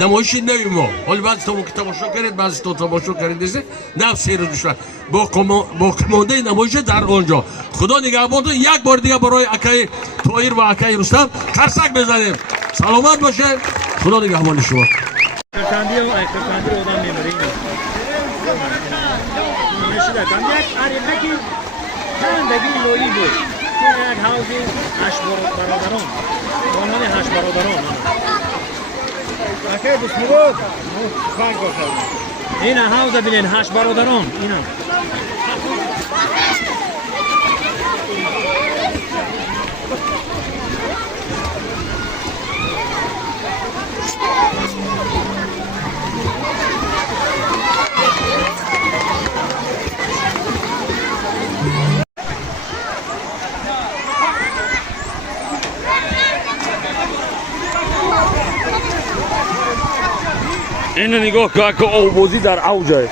نمایش نوی ما. حالا بعضی که تماشا کردید، بعضی تماشا کردید نه سه روز دشمن با کمانده نمایش در آنجا. خدا نگهبانتون. یک بار دیگه برای اکای طاهر و اکای رستم قرصک بزنیم. سلامت باشه. خدا نگهبان شما. کاندی و کاندی رو دادم میبریم. میشه دادم یک آریمکی کاندی لویی بود. یک هاوزی هشت برادران. وانانی هشت برادران. اکای بسمرود. خان گفتم. اینا هاوزه بینن هشت برادران. اینا. اینو نگاه که آوازی در اوجه.